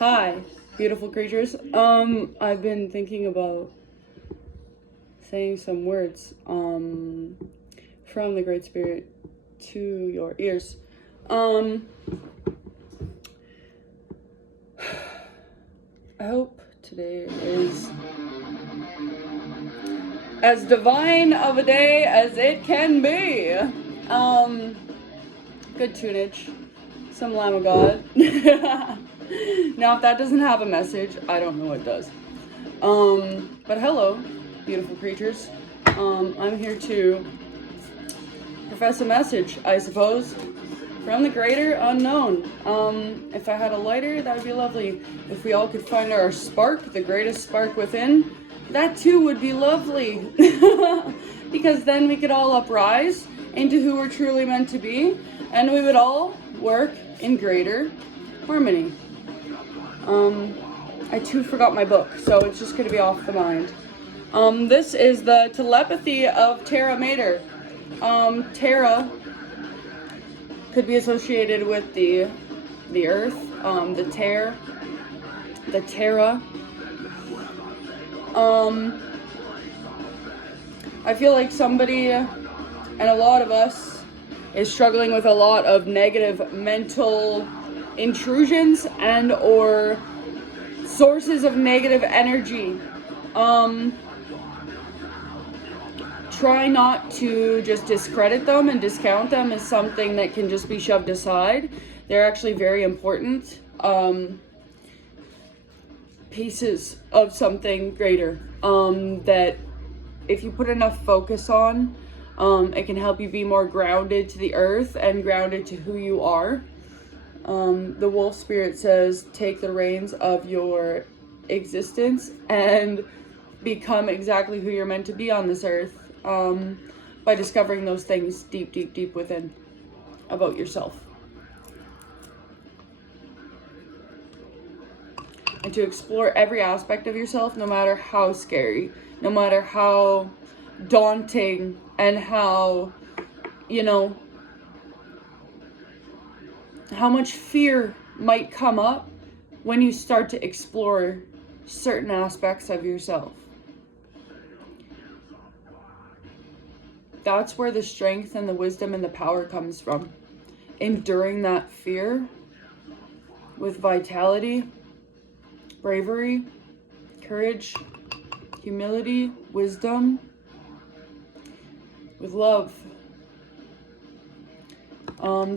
Hi, beautiful creatures. I've been thinking about saying some words, from the Great Spirit to your ears. I hope today is as divine of a day as it can be. Good tunage. Some Lamb of God. Now, if that doesn't have a message, I don't know what does. But hello, beautiful creatures. I'm here to profess a message, I suppose, from the greater unknown. If I had a lighter, that would be lovely. If we all could find our spark, the greatest spark within, that too would be lovely. Because then we could all uprise into who we're truly meant to be, and we would all work in greater harmony. I too forgot my book, so it's just going to be off the mind. This is the telepathy of Terra Mater. Terra could be associated with the earth, the Terra. I feel like somebody, and a lot of us, is struggling with a lot of negative mental intrusions and or sources of negative energy. Try not to just discredit them and discount them as something that can just be shoved aside. They're actually very important pieces of something greater that if you put enough focus on, it can help you be more grounded to the earth and grounded to who you are. The wolf spirit says, take the reins of your existence and become exactly who you're meant to be on this earth, by discovering those things deep, deep, deep within about yourself. And to explore every aspect of yourself, no matter how scary, no matter how daunting, and how, how much fear might come up when you start to explore certain aspects of yourself. That's where the strength and the wisdom and the power comes from. Enduring that fear with vitality, bravery, courage, humility, wisdom, with love.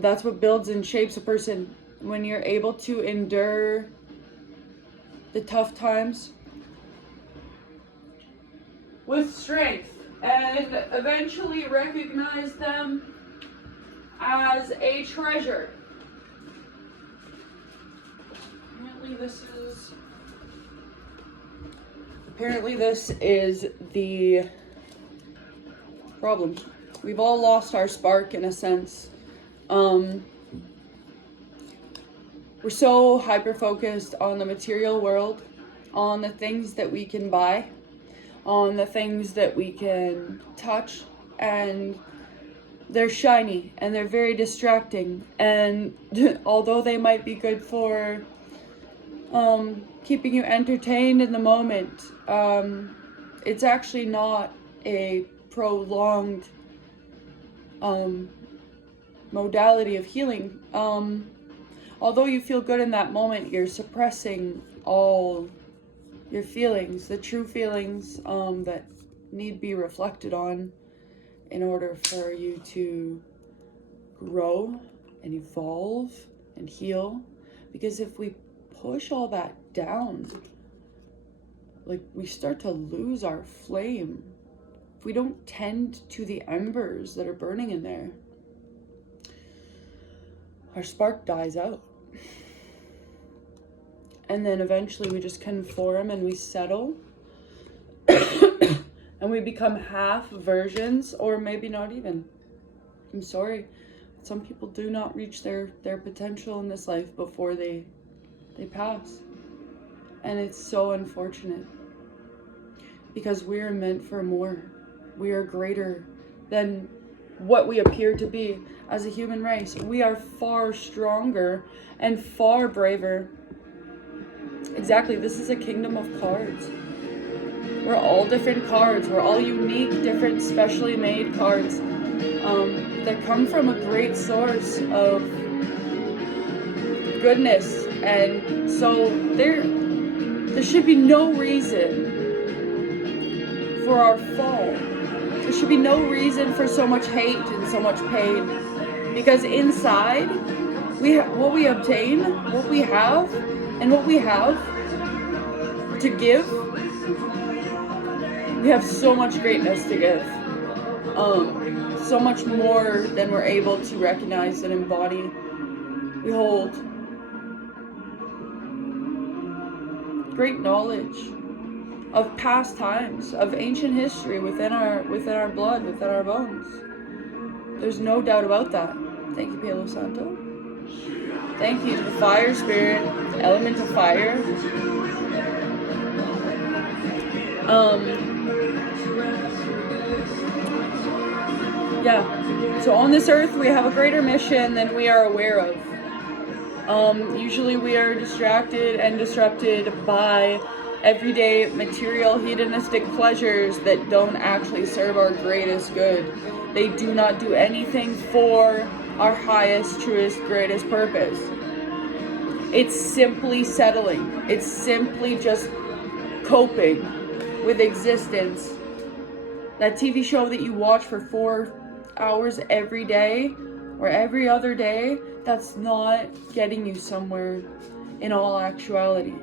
That's what builds and shapes a person. When you're able to endure the tough times with strength and eventually recognize them as a treasure. Apparently this is the problem. We've all lost our spark in a sense. We're so hyper-focused on the material world, on the things that we can buy, on the things that we can touch, and they're shiny and they're very distracting. And although they might be good for keeping you entertained in the moment, it's actually not a prolonged modality of healing. Although you feel good in that moment, you're suppressing all your feelings, the true feelings that need be reflected on in order for you to grow and evolve and heal. Because if we push all that down, like, we start to lose our flame. If we don't tend to the embers that are burning in there, our spark dies out. And then eventually we just conform and we settle. And we become half versions, or maybe not even. I'm sorry. Some people do not reach their potential in this life before they pass. And it's so unfortunate. Because we are meant for more. We are greater than what we appear to be as a human race. We are far stronger and far braver Exactly, this is a kingdom of cards. We're all different cards. We're all unique, different, specially made cards that come from a great source of goodness. And so there should be no reason for our fall. There should be no reason for so much hate and so much pain. Because inside, what we obtain, what we have, and what we have to give, we have so much greatness to give. So much more than we're able to recognize and embody. We hold great knowledge of past times, of ancient history within our blood, within our bones. There's no doubt about that. Thank you, Palo Santo. Thank you to the fire spirit, the element of fire. Yeah. So on this earth, we have a greater mission than we are aware of. Usually we are distracted and disrupted by everyday material hedonistic pleasures that don't actually serve our greatest good. They do not do anything for our highest, truest, greatest purpose. It's simply settling. It's simply just coping with existence. That TV show that you watch for 4 hours every day or every other day, that's not getting you somewhere in all actuality.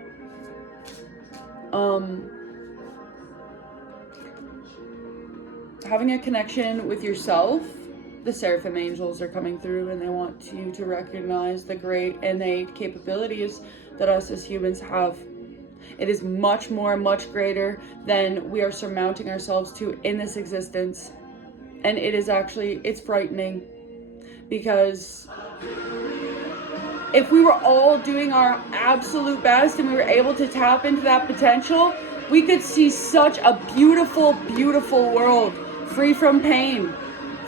Having a connection with yourself, the seraphim angels are coming through and they want you to recognize the great innate capabilities that us as humans have. It is much more, much greater than we are surmounting ourselves to in this existence. And it is actually, it's frightening, because if we were all doing our absolute best and we were able to tap into that potential, we could see such a beautiful, beautiful world, free from pain,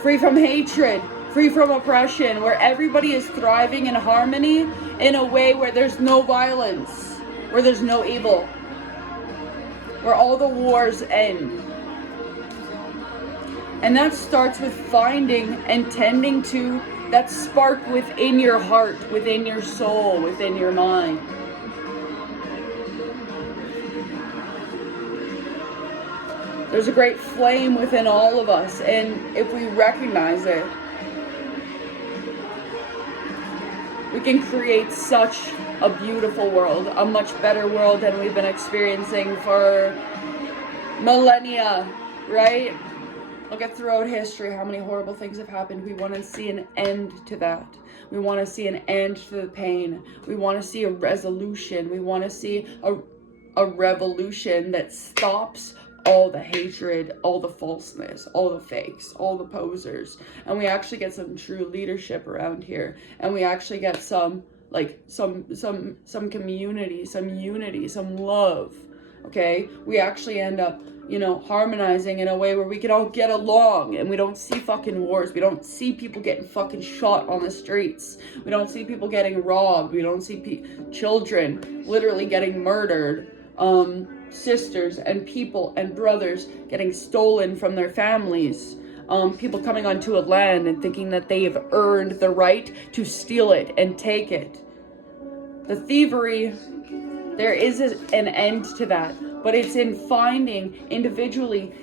free from hatred, free from oppression, where everybody is thriving in harmony in a way where there's no violence, where there's no evil, where all the wars end. And that starts with finding and tending to that spark within your heart, within your soul, within your mind. There's a great flame within all of us, and if we recognize it, we can create such a beautiful world, a much better world than we've been experiencing for millennia, right? Look at throughout history how many horrible things have happened. We want to see an end to that. We want to see an end to the pain. We want to see a resolution. We want to see a revolution that stops all the hatred, all the falseness, all the fakes, all the posers. And we actually get some true leadership around here. And we actually get some community, some unity, some love. Okay? We actually end up, harmonizing in a way where we can all get along, and we don't see fucking wars. We don't see people getting fucking shot on the streets. We don't see people getting robbed. We don't see children literally getting murdered. Sisters and people and brothers getting stolen from their families. People coming onto a land and thinking that they have earned the right to steal it and take it. The thievery, there is an end to that. But it's in finding individually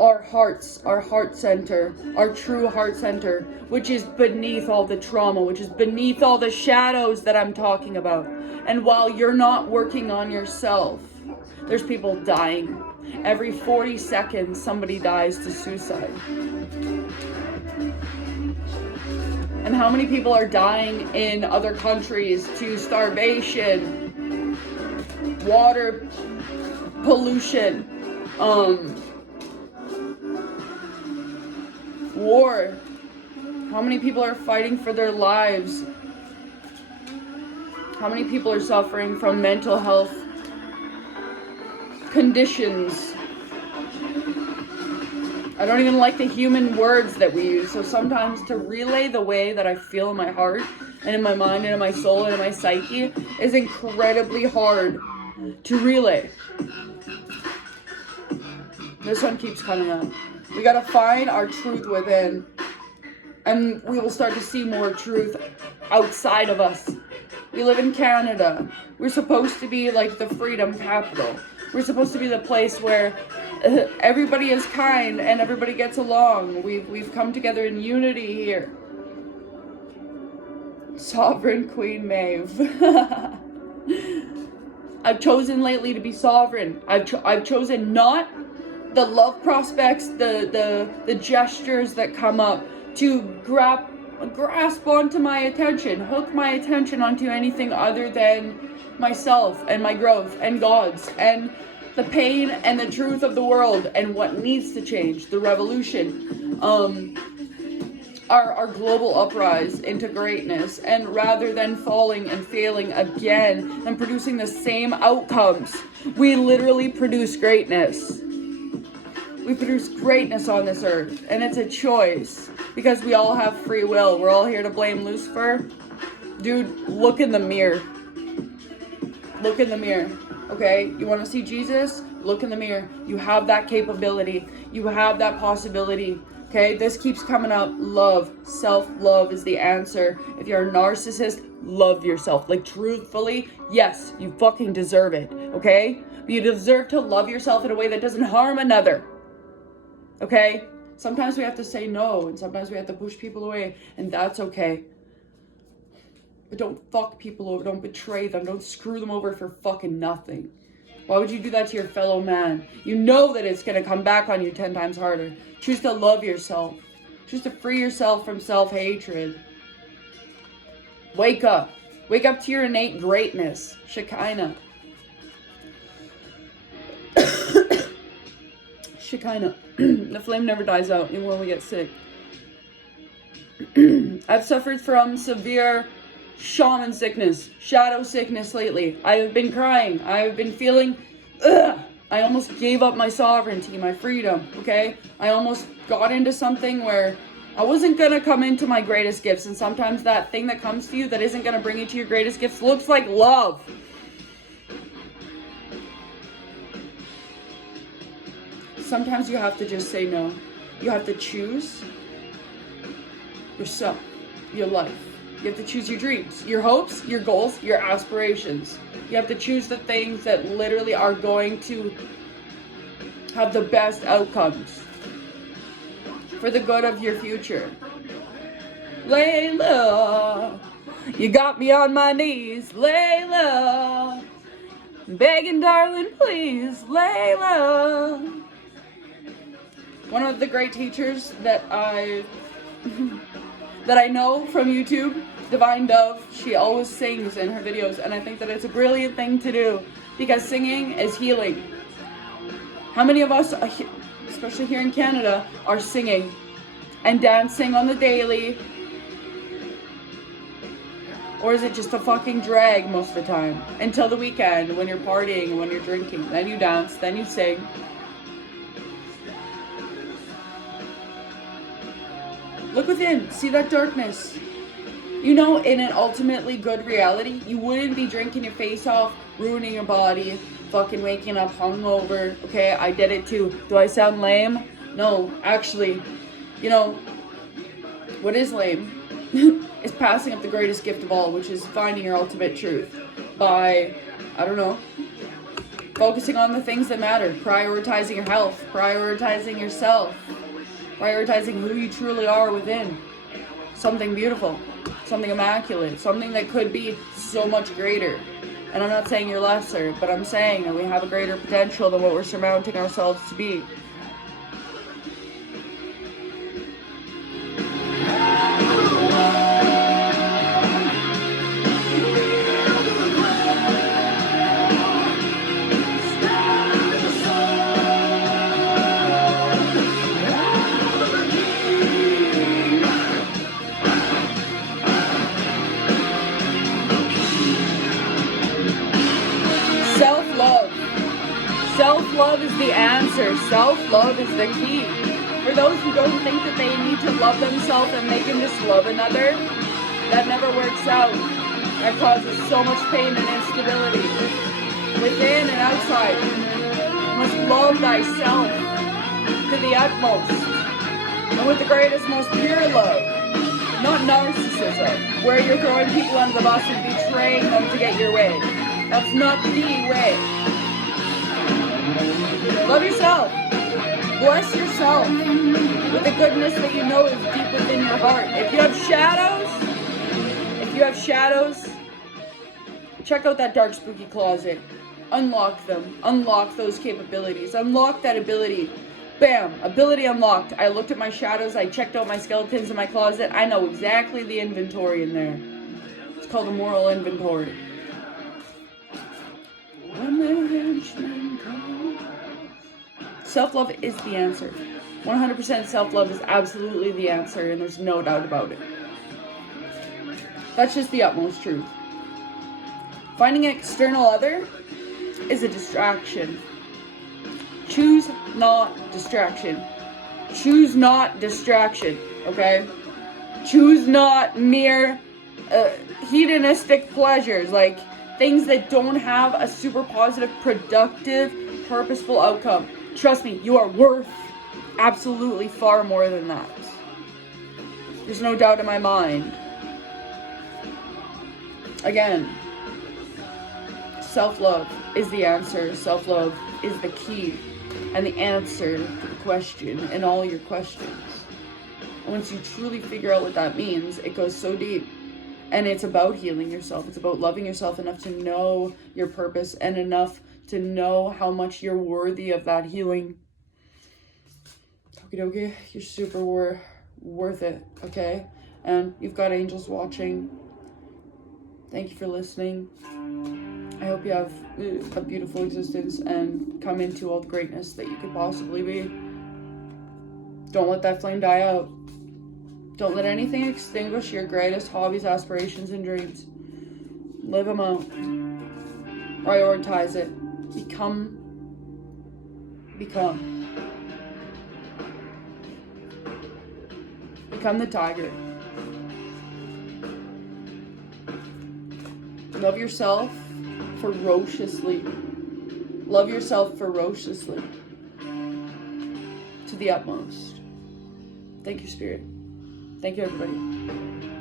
our hearts, our heart center, our true heart center, which is beneath all the trauma, which is beneath all the shadows that I'm talking about. And while you're not working on yourself, there's people dying. Every 40 seconds, somebody dies to suicide. And how many people are dying in other countries to starvation, water pollution, war? How many people are fighting for their lives? How many people are suffering from mental health conditions? I don't even like the human words that we use. So sometimes to relay the way that I feel in my heart and in my mind and in my soul and in my psyche is incredibly hard. to relay. This one keeps coming up. We gotta find our truth within, and we will start to see more truth outside of us. We live in Canada. We're supposed to be like the freedom capital. We're supposed to be the place where everybody is kind and everybody gets along. We've come together in unity here. Sovereign Queen Maeve. I've chosen lately to be sovereign. I've chosen not the love prospects, the gestures that come up to grasp onto my attention, hook my attention onto anything other than myself and my growth and God's and the pain and the truth of the world and what needs to change, the revolution, our global uprise into greatness. And rather than falling and failing again and producing the same outcomes, we literally produce greatness. We produce greatness on this earth, and it's a choice because we all have free will. We're all here to blame Lucifer. Dude, look in the mirror. Look in the mirror, okay? You want to see Jesus? Look in the mirror. You have that capability. You have that possibility, okay? This keeps coming up. Love. Self-love is the answer. If you're a narcissist, love yourself. Like, truthfully, yes, you fucking deserve it, okay? But you deserve to love yourself in a way that doesn't harm another. Okay? Sometimes we have to say no, and sometimes we have to push people away, and that's okay. But don't fuck people over, don't betray them, don't screw them over for fucking nothing. Why would you do that to your fellow man? You know that it's gonna come back on you 10 times harder. Choose to love yourself. Choose to free yourself from self-hatred. Wake up. Wake up to your innate greatness. Shekinah. Shekinah. The flame never dies out, even when we get sick. I've suffered from severe shaman sickness, shadow sickness lately. I have been crying. I have been feeling, I almost gave up my sovereignty, my freedom, okay? I almost got into something where I wasn't gonna come into my greatest gifts, and sometimes that thing that comes to you that isn't gonna bring you to your greatest gifts looks like love. Sometimes you have to just say no. You have to choose yourself, your life. You have to choose your dreams, your hopes, your goals, your aspirations. You have to choose the things that literally are going to have the best outcomes for the good of your future. Layla, you got me on my knees, Layla. Begging, darling, please, Layla. One of the great teachers that I know from YouTube, Divine Dove, she always sings in her videos, and I think that it's a brilliant thing to do because singing is healing. How many of us, especially here in Canada, are singing and dancing on the daily? Or is it just a fucking drag most of the time? Until the weekend, when you're partying, when you're drinking. Then you dance, then you sing. Look within, see that darkness. You know, in an ultimately good reality, you wouldn't be drinking your face off, ruining your body, fucking waking up hungover. Okay, I did it too. Do I sound lame? No, actually, you know, what is lame is passing up the greatest gift of all, which is finding your ultimate truth by, I don't know, focusing on the things that matter, prioritizing your health, prioritizing yourself, prioritizing who you truly are within. Something beautiful, something immaculate, something that could be so much greater. And I'm not saying you're lesser, but I'm saying that we have a greater potential than what we're surmounting ourselves to be. Self-love is the answer. Self-love is the key. For those who don't think that they need to love themselves and they can just love another, that never works out. That causes so much pain and instability. within and outside. You must love thyself to the utmost, and with the greatest, most pure love, not narcissism, where you're throwing people under the bus and betraying them to get your way. That's not the way. Love yourself. Bless yourself with the goodness that you know is deep within your heart. If you have shadows, check out that dark, spooky closet. Unlock them. Unlock those capabilities. Unlock that ability. Bam! Ability unlocked. I looked at my shadows. I checked out my skeletons in my closet. I know exactly the inventory in there. It's called a moral inventory. Self-love is the answer. 100% self-love is absolutely the answer, and there's no doubt about it. That's just the utmost truth. Finding an external other is a distraction. Choose not distraction. Choose not distraction, okay? Choose not mere hedonistic pleasures, like things that don't have a super positive, productive, purposeful outcome. Trust me, you are worth absolutely far more than that. There's no doubt in my mind. Again, self-love is the answer. Self-love is the key and the answer to the question in all your questions. And once you truly figure out what that means, it goes so deep. And it's about healing yourself. It's about loving yourself enough to know your purpose and enough to know how much you're worthy of that healing. Okie dokie, you're super worth it, okay? And you've got angels watching. Thank you for listening. I hope you have a beautiful existence and come into all the greatness that you could possibly be. Don't let that flame die out. Don't let anything extinguish your greatest hobbies, aspirations, and dreams. Live them out. Prioritize it. Become. Become the tiger. Love yourself ferociously. Love yourself ferociously. To the utmost. Thank you, Spirit. Thank you, everybody.